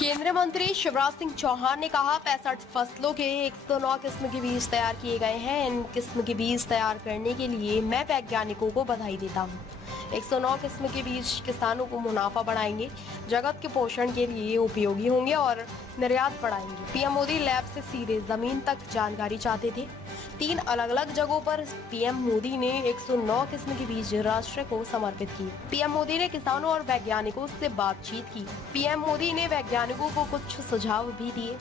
केंद्रीय मंत्री शिवराज सिंह चौहान ने कहा 65 फसलों के 109 किस्म के बीज तैयार किए गए हैं। इन किस्म के बीज तैयार करने के लिए मैं वैज्ञानिकों को बधाई देता हूं। 109 किस्म के बीज किसानों को मुनाफा बढ़ाएंगे, जगत के पोषण के लिए उपयोगी होंगे और निर्यात बढ़ाएंगे। पीएम मोदी लैब से सीधे जमीन तक जानकारी चाहते थे। 3 अलग-अलग जगहों पर पीएम मोदी ने 109 किस्म के बीज राष्ट्र को समर्पित किए। पीएम मोदी ने किसानों और वैज्ञानिकों से बातचीत की। पीएम मोदी ने वैज्ञानिकों को कुछ सुझाव भी दिए।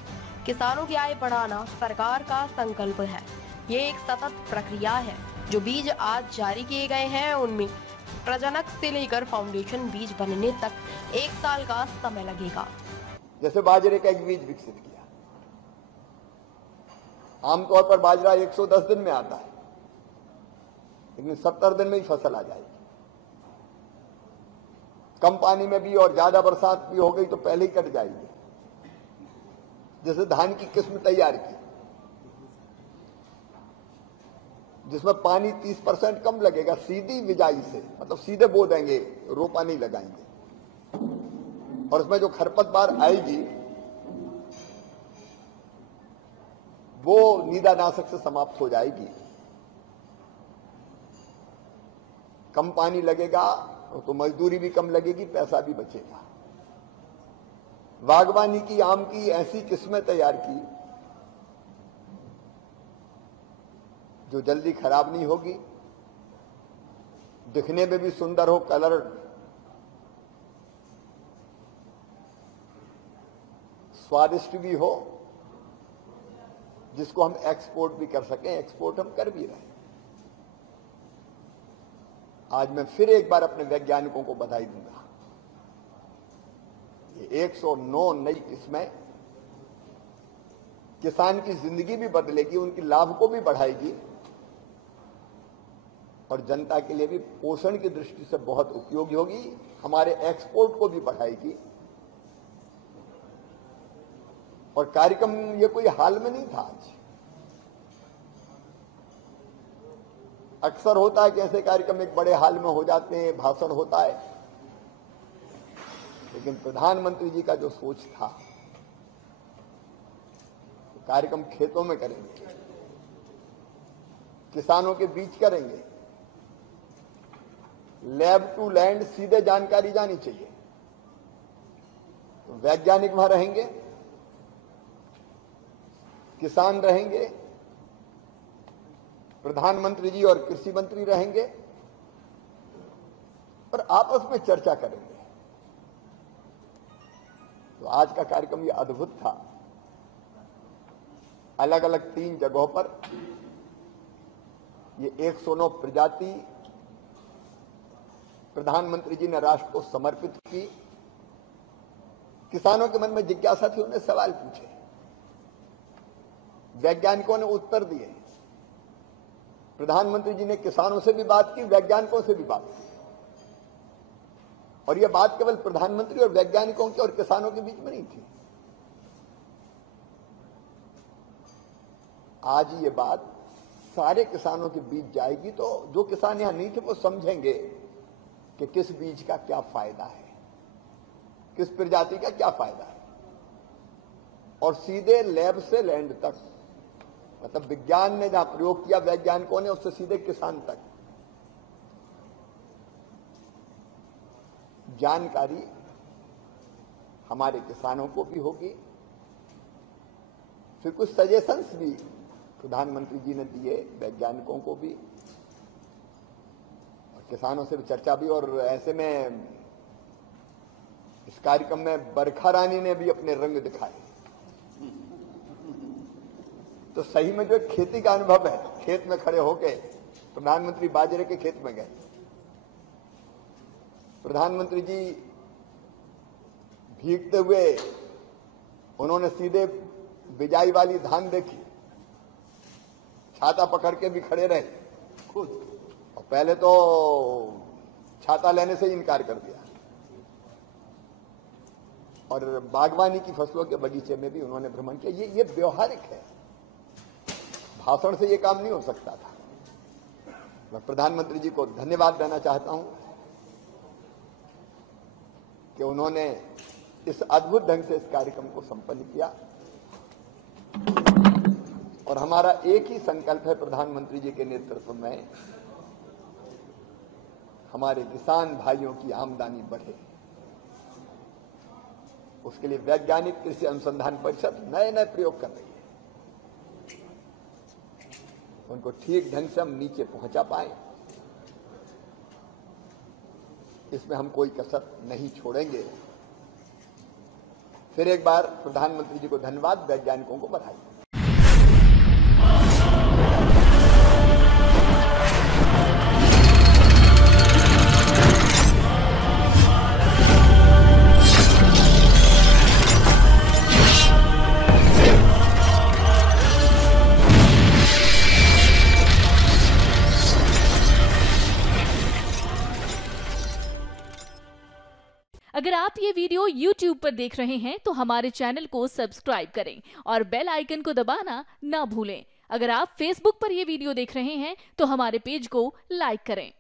किसानों की आय बढ़ाना सरकार का संकल्प है। ये एक सतत प्रक्रिया है। जो बीज आज जारी किए गए हैं उनमें प्रजनक से लेकर फाउंडेशन बीज बनने तक 1 साल का समय लगेगा। जैसे बाजरे का एक बीज विकसित किया, आमतौर पर बाजरा 110 दिन में आता है, लेकिन 70 दिन में ही फसल आ जाएगी। कम पानी में भी और ज्यादा बरसात भी हो गई तो पहले ही कट जाएगी। जैसे धान की किस्म तैयार की, जिसमें पानी 30% कम लगेगा, सीधी बिजाई से, मतलब सीधे बो देंगे, रोपा नहीं लगाएंगे, और उसमें जो खरपतवार आएगी वो नीदानाशक से समाप्त हो जाएगी। कम पानी लगेगा तो मजदूरी भी कम लगेगी, पैसा भी बचेगा। बागवानी की, आम की ऐसी किस्में तैयार की जो जल्दी खराब नहीं होगी, दिखने में भी सुंदर हो, कलर स्वादिष्ट भी हो, जिसको हम एक्सपोर्ट भी कर सकें। एक्सपोर्ट हम कर भी रहे हैं। आज मैं फिर एक बार अपने वैज्ञानिकों को बधाई दूंगा। ये 109 नई किस्में किसान की जिंदगी भी बदलेगी, उनकी लाभ को भी बढ़ाएगी और जनता के लिए भी पोषण की दृष्टि से बहुत उपयोगी होगी। हमारे एक्सपोर्ट को भी बढ़ाएगी। और कार्यक्रम ये कोई हाल में नहीं था। आज अक्सर होता है कि ऐसे कार्यक्रम एक बड़े हाल में हो जाते हैं, भाषण होता है, लेकिन प्रधानमंत्री जी का जो सोच था, तो कार्यक्रम खेतों में करेंगे, किसानों के बीच करेंगे, लैब टू लैंड, सीधे जानकारी जानी चाहिए। तो वैज्ञानिक वहां रहेंगे, किसान रहेंगे, प्रधानमंत्री जी और कृषि मंत्री रहेंगे और आपस में चर्चा करेंगे। तो आज का कार्यक्रम ये अद्भुत था। अलग अलग 3 जगहों पर ये 109 प्रजाति प्रधानमंत्री जी ने राष्ट्र को समर्पित की। किसानों के मन में जिज्ञासा थी, उन्हें सवाल पूछे, वैज्ञानिकों ने उत्तर दिए। प्रधानमंत्री जी ने किसानों से भी बात की, वैज्ञानिकों से भी बात की, और यह बात केवल प्रधानमंत्री और वैज्ञानिकों की और किसानों के बीच में नहीं थी। आज ये बात सारे किसानों के बीच जाएगी, तो जो किसान यहां नहीं थे वो समझेंगे कि किस बीज का क्या फायदा है, किस प्रजाति का क्या फायदा है। और सीधे लैब से लैंड तक, मतलब विज्ञान ने जहां प्रयोग किया वैज्ञानिकों ने, उससे सीधे किसान तक जानकारी हमारे किसानों को भी होगी। फिर कुछ सजेशंस भी प्रधानमंत्री जी ने दिए वैज्ञानिकों को भी, और किसानों से भी चर्चा भी। और ऐसे में इस कार्यक्रम में बरखा रानी ने भी अपने रंग दिखाए। तो सही में जो खेती का अनुभव है, खेत में खड़े होके प्रधानमंत्री बाजरे के खेत में गए, प्रधानमंत्री जी भीगते हुए उन्होंने सीधे बिजाई वाली धान देखी, छाता पकड़ के भी खड़े रहे खुद, और पहले तो छाता लेने से इनकार कर दिया। और बागवानी की फसलों के बगीचे में भी उन्होंने भ्रमण किया। ये व्यवहारिक है, भाषण से ये काम नहीं हो सकता था। मैं प्रधानमंत्री जी को धन्यवाद देना चाहता हूं कि उन्होंने इस अद्भुत ढंग से इस कार्यक्रम को संपन्न किया। और हमारा एक ही संकल्प है, प्रधानमंत्री जी के नेतृत्व में हमारे किसान भाइयों की आमदनी बढ़े। उसके लिए वैज्ञानिक कृषि अनुसंधान परिषद नए नए प्रयोग कर रही है। उनको ठीक ढंग से हम नीचे पहुंचा पाए, इसमें हम कोई कसर नहीं छोड़ेंगे। फिर एक बार प्रधानमंत्री जी को धन्यवाद, वैज्ञानिकों को बधाई। अगर आप ये वीडियो YouTube पर देख रहे हैं तो हमारे चैनल को सब्सक्राइब करें और बेल आइकन को दबाना ना भूलें। अगर आप Facebook पर ये वीडियो देख रहे हैं तो हमारे पेज को लाइक करें।